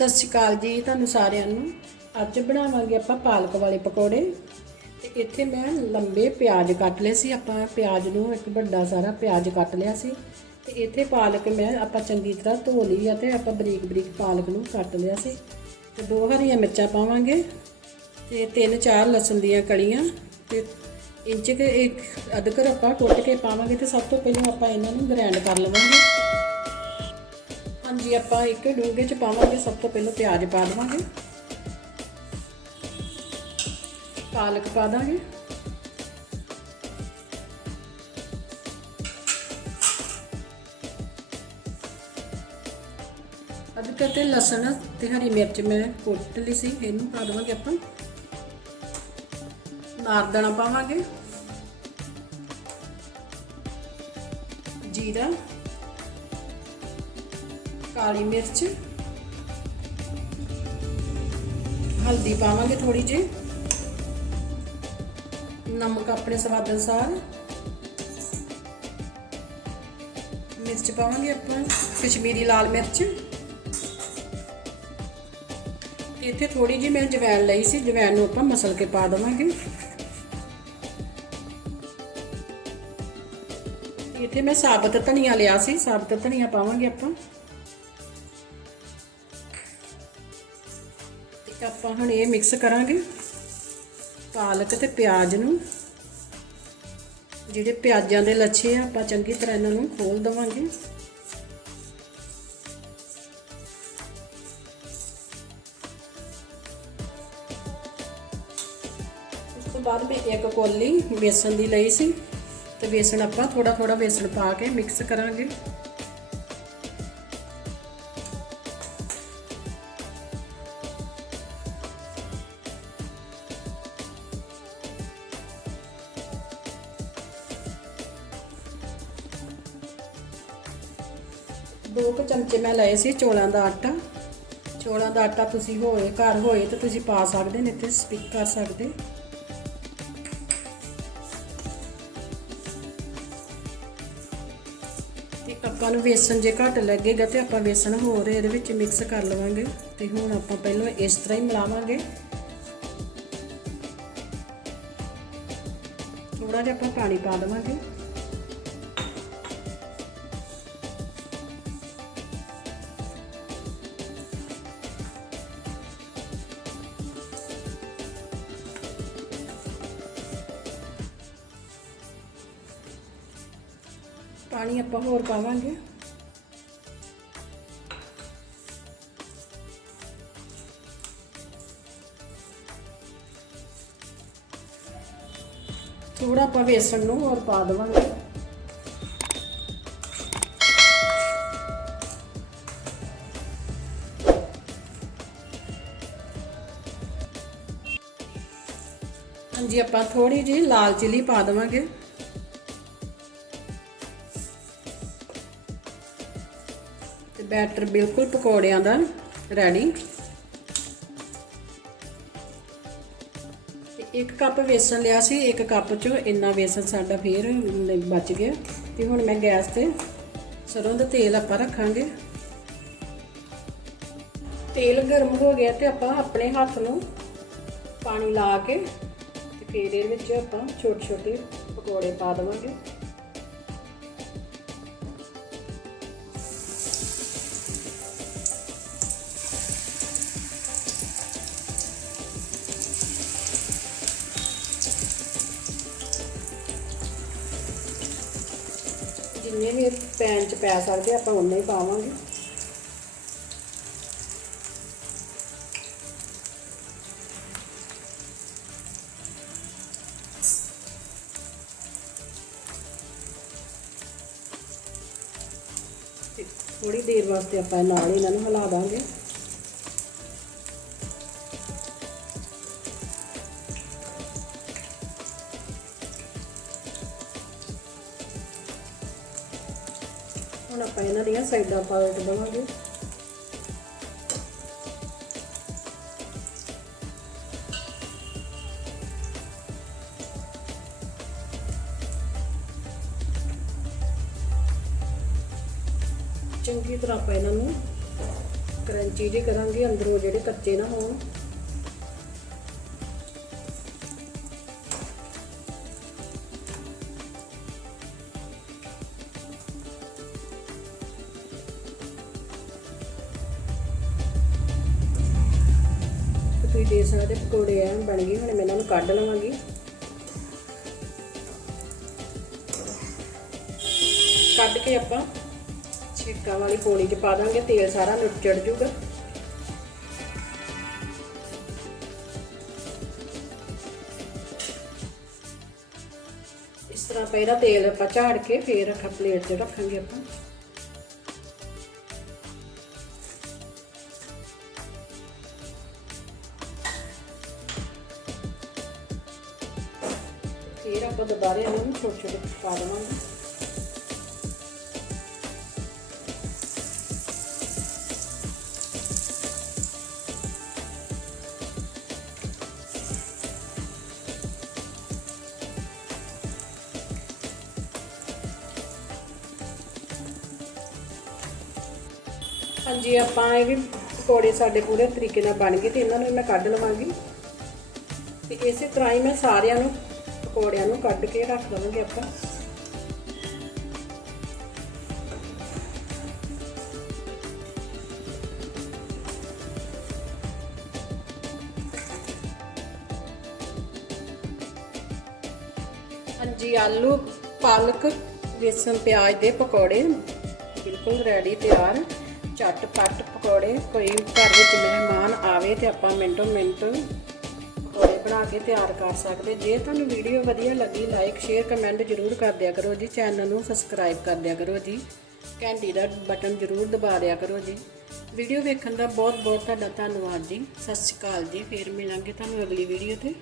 ਸਤਿ ਸ਼੍ਰੀ ਅਕਾਲ ਜੀ ਤੁਹਾਨੂੰ ਸਾਰਿਆਂ ਨੂੰ। ਅੱਜ ਬਣਾਵਾਂਗੇ ਆਪਾਂ ਪਾਲਕ ਵਾਲੇ ਪਕੌੜੇ। ਤੇ ਇੱਥੇ ਮੈਂ ਲੰਬੇ ਪਿਆਜ਼ ਕੱਟ ਲਏ ਸੀ। ਆਪਾਂ ਪਿਆਜ਼ ਨੂੰ ਇੱਕ ਵੱਡਾ ਸਾਰਾ ਪਿਆਜ਼ ਕੱਟ ਲਿਆ ਸੀ। ਤੇ ਇੱਥੇ ਪਾਲਕ ਮੈਂ ਆਪਾਂ ਚੰਗੀ ਤਰ੍ਹਾਂ ਧੋ ਲਈ ਆ ਤੇ ਆਪਾਂ ਬਰੀਕ ਬਰੀਕ ਪਾਲਕ ਨੂੰ ਕੱਟ ਲਿਆ ਸੀ। ਤੇ ਦੋ ਹਰੀਆਂ ਮਿਰਚਾਂ ਪਾਵਾਂਗੇ। ਤੇ ਤਿੰਨ ਚਾਰ ਲਸਣ ਦੀਆਂ ਕਲੀਆਂ ਤੇ ਇੰਚ ਕੇ ਇੱਕ ਅਦਰਕ ਆਪਾਂ ਕੁੱਟ ਕੇ ਪਾਵਾਂਗੇ ਤੇ ਸਭ ਤੋਂ ਪਹਿਲਾਂ ਆਪਾਂ ਇਹਨਾਂ ਨੂੰ ਗ੍ਰਾਈਂਡ ਕਰ ਲਵਾਂਗੇ। ਹਾਂਜੀ ਆਪਾਂ ਇੱਕ ਡੂੰਘੇ ਚ ਪਾਵਾਂਗੇ, ਸਭ ਤੋਂ ਪਹਿਲਾਂ ਪਿਆਜ਼ ਪਾ ਦੇਵਾਂਗੇ। ਪਾਲਕ ਪਾ ਦਾਂਗੇ। ਅਦਰਕ ਤੇ ਲਸਣ ਤੇ ਹਰੀ ਮਿਰਚ ਮੈਂ ਕੁੱਟ ਲਈ ਸੀ, ਇਹਨੂੰ ਪਾ ਦੇਵਾਂਗੇ ਆਪਾਂ। ਨਾਰਦਾਣਾ ਪਾਵਾਂਗੇ। ਜੀਰਾ। ਕਾਲੀ ਮਿਰਚ। ਹਲਦੀ ਪਾਵਾਂਗੇ ਥੋੜੀ ਜਿਹੀ। ਨਮਕ ਆਪਣੇ ਸਵਾਦ ਅਨੁਸਾਰ। ਮਿਰਚ ਪਾਵਾਂਗੇ ਆਪਾਂ, ਕਸ਼ਮੀਰੀ ਲਾਲ ਮਿਰਚ। ਇੱਥੇ ਥੋੜੀ ਜਿਹੀ ਮੈਂ ਜਵੈਣ ਲਈ ਸੀ, ਜਵੈਣ ਨੂੰ ਆਪਾਂ ਮਸਲ ਕੇ ਪਾ ਦੇਵਾਂਗੇ। ਇੱਥੇ ਮੈਂ ਸਾਬਤ ਧਨੀਆ ਲਿਆ ਸੀ, ਸਾਬਤ ਧਨੀਆ ਪਾਵਾਂਗੇ ਆਪਾਂ। ਤੇ ਆਪਾਂ ਹੁਣ ਇਹ ਮਿਕਸ ਕਰਾਂਗੇ ਪਾਲਕ ਤੇ ਪਿਆਜ਼ ਨੂੰ। ਜਿਹੜੇ ਪਿਆਜ਼ਾਂ ਦੇ ਲੱਛੇ ਆ, ਆਪਾਂ ਚੰਗੀ ਤਰ੍ਹਾਂ ਇਹਨਾਂ ਨੂੰ ਖੋਲ ਦਵਾਂਗੇ। ਉਸ ਤੋਂ ਬਾਅਦ ਮੈਂ ਇੱਕ ਕੋਲੀ ਬੇਸਣ ਦੀ ਲਈ ਸੀ। ਤੇ ਬੇਸਣ ਆਪਾਂ ਥੋੜਾ ਥੋੜਾ ਬੇਸਣ ਪਾ ਕੇ ਮਿਕਸ ਕਰਾਂਗੇ। ਦੋ ਕੁ ਚਮਚੇ ਮੈਂ ਲਏ ਸੀ ਚੋਲਾਂ ਦਾ ਆਟਾ। ਚੋਲਾਂ ਦਾ ਆਟਾ ਤੁਸੀਂ ਹੋਏ, ਘਰ ਹੋਏ ਤਾਂ ਤੁਸੀਂ ਪਾ ਸਕਦੇ ਨੇ ਤੇ ਸਪਿਕ ਕਰ ਸਕਦੇ। ਤੇ ਆਪਾਂ ਨੂੰ ਵੇਸਣ ਜੇ ਘੱਟ ਲੱਗੇਗਾ ਤੇ ਆਪਾਂ ਵੇਸਣ ਹੋਰ ਇਹਦੇ ਵਿੱਚ ਮਿਕਸ ਕਰ ਲਵਾਂਗੇ ਤੇ ਹੁਣ ਆਪਾਂ ਪਹਿਲਾਂ ਇਸ ਤਰ੍ਹਾਂ ਹੀ ਮਿਲਾਵਾਂਗੇ। ਥੋੜਾ ਜਿਹਾ ਆਪਾਂ ਪਾਣੀ ਪਾ ਦੇਵਾਂਗੇ। ਪਾਣੀ ਆਪਾਂ ਹੋਰ ਪਾਵਾਂਗੇ। ਥੋੜਾ ਆਪਾਂ ਵੇਸਣ ਨੂੰ ਹੋਰ ਪਾ ਦੇਵਾਂਗੇ। ਹਾਂਜੀ, ਆਪਾਂ ਥੋੜੀ ਜਿਹੀ ਲਾਲ ਚਿਲੀ ਪਾ ਦੇਵਾਂਗੇ। ਬੈਟਰ ਬਿਲਕੁਲ ਪਕੌੜਿਆਂ ਦਾ ਰੈਡੀ ਤੇ ਇੱਕ ਕੱਪ ਵੇਸਣ ਲਿਆ ਸੀ, ਇੱਕ ਕੱਪ ਚੋਂ ਇੰਨਾ ਵੇਸਣ ਸਾਡਾ ਫੇਰ ਬਚ ਗਿਆ। ਤੇ ਹੁਣ ਮੈਂ ਗੈਸ ਤੇ ਸਰੋਂ ਦਾ ਤੇਲ ਆਪਾਂ ਰੱਖਾਂਗੇ। ਤੇਲ ਗਰਮ ਹੋ ਗਿਆ ਤੇ ਆਪਾਂ ਆਪਣੇ ਹੱਥ ਨੂੰ ਪਾਣੀ ਲਾ ਕੇ ਤੇ ਫੇਰ ਇਹਦੇ ਵਿੱਚ ਆਪਾਂ ਛੋਟੇ ਛੋਟੇ ਪਕੌੜੇ ਪਾ ਦੇਵਾਂਗੇ। ਜਿੰਨੇ ਵੀ ਪੈਨ ਚ ਪੈ ਸਕਦੇ ਆਪਾਂ ਉਨੇ ਹੀ ਪਾਵਾਂਗੇ। ਥੋੜੀ ਦੇਰ ਵਾਸਤੇ ਆਪਾਂ ਨਾਲ ਇਹਨਾਂ ਨੂੰ ਹਿਲਾ ਦਾਂਗੇ। ਹੁਣ ਆਪਾਂ ਇਹਨਾਂ ਦੀਆਂ ਸਾਈਡਾਂ ਪਲਟ ਦੇਵਾਂਗੇ। ਚੰਗੀ ਤਰ੍ਹਾਂ ਆਪਾਂ ਇਹਨਾਂ ਨੂੰ ਕਰੰਚੀ ਜੇ ਕਰਾਂਗੇ, ਅੰਦਰੋਂ ਜਿਹੜੇ ਕੱਚੇ ਨਾ ਹੋਣ। ਤੇ ਦੇ ਪਕੌੜੇ ਐਨ ਬਣ ਗਏ, ਹੁਣ ਮੈਂ ਇਹਨਾਂ ਨੂੰ ਕੱਢ ਲਵਾਂਗੀ। ਕੱਢ ਕੇ ਆਪਾਂ ਛਿੱਕਾਂ ਵਾਲੀ ਪੋਣੀ 'ਚ ਪਾ ਦਾਂਗੇ, ਤੇਲ ਸਾਰਾ ਨੁੱਚੜ ਜੂਗਾ। ਇਸ ਤਰ੍ਹਾਂ ਪਹਿਲਾਂ ਤੇਲ ਆਪਾਂ ਝਾੜ ਕੇ, ਫੇਰ ਰੱਖਾ ਪਲੇਟ ਚ ਰੱਖਾਂਗੇ ਆਪਾਂ। ਫਿਰ ਆਪਾਂ ਦੁਬਾਰੇ ਇਹਨਾਂ ਨੂੰ ਛੋਟੇ ਛੋਟੇ ਪਾ ਦੇਵਾਂਗੇ। ਹਾਂਜੀ, ਆਪਾਂ ਇਹ ਵੀ ਪਕੌੜੇ ਸਾਡੇ ਪੂਰੇ ਤਰੀਕੇ ਨਾਲ ਬਣ ਗਏ ਤੇ ਇਹਨਾਂ ਨੂੰ ਮੈਂ ਕੱਢ ਲਵਾਂਗੀ। ਤੇ ਇਸੇ ਤਰ੍ਹਾਂ ਹੀ ਮੈਂ ਸਾਰਿਆਂ ਨੂੰ ਪਕੌੜਿਆਂ ਨੂੰ ਕੱਢ ਕੇ ਰੱਖ ਲਵਾਂਗੇ ਆਪਾਂ। ਹਾਂਜੀ, ਆਲੂ, ਪਾਲਕ ਬੇਸਨ ਪਿਆਜ਼ ਦੇ ਪਕੌੜੇ ਬਿਲਕੁਲ ਰੈਡੀ ਤਿਆਰ। ਝਟਪਟ ਪਕੌੜੇ, ਕੋਈ ਘਰ ਵਿੱਚ ਮਹਿਮਾਨ ਆਵੇ ਤੇ ਆਪਾਂ ਮਿੰਟੋ ਮਿੰਟ ਬਣਾ ਕੇ ਤਿਆਰ ਕਰ ਸਕਦੇ। ਜੇ ਤੁਹਾਨੂੰ ਵੀਡੀਓ ਵਧੀਆ ਲੱਗੀ ਲਾਈਕ ਸ਼ੇਅਰ ਕਮੈਂਟ ਜ਼ਰੂਰ ਕਰ ਦਿਆ ਕਰੋ ਜੀ। ਚੈਨਲ ਨੂੰ ਸਬਸਕ੍ਰਾਈਬ ਕਰ ਦਿਆ ਕਰੋ ਜੀ। ਘੰਟੀ ਦਾ ਬਟਨ ਜ਼ਰੂਰ ਦਬਾ ਦਿਆ ਕਰੋ ਜੀ। ਵੀਡੀਓ ਵੇਖਣ ਦਾ ਬਹੁਤ ਬਹੁਤ ਤੁਹਾਡਾ ਧੰਨਵਾਦ ਜੀ। ਸਤਿ ਸ਼੍ਰੀ ਅਕਾਲ ਜੀ। ਫੇਰ ਮਿਲਾਂਗੇ ਤੁਹਾਨੂੰ ਅਗਲੀ ਵੀਡੀਓ ਤੇ।